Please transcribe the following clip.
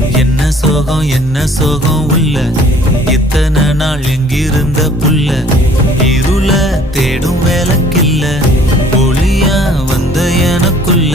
என்ன சோகம் உள்ள இத்தனை நாள் எங்கிருந்த புள்ள இருள தேடும் வேலைக்கில்ல ஒளியா வந்த எனக்குள்ள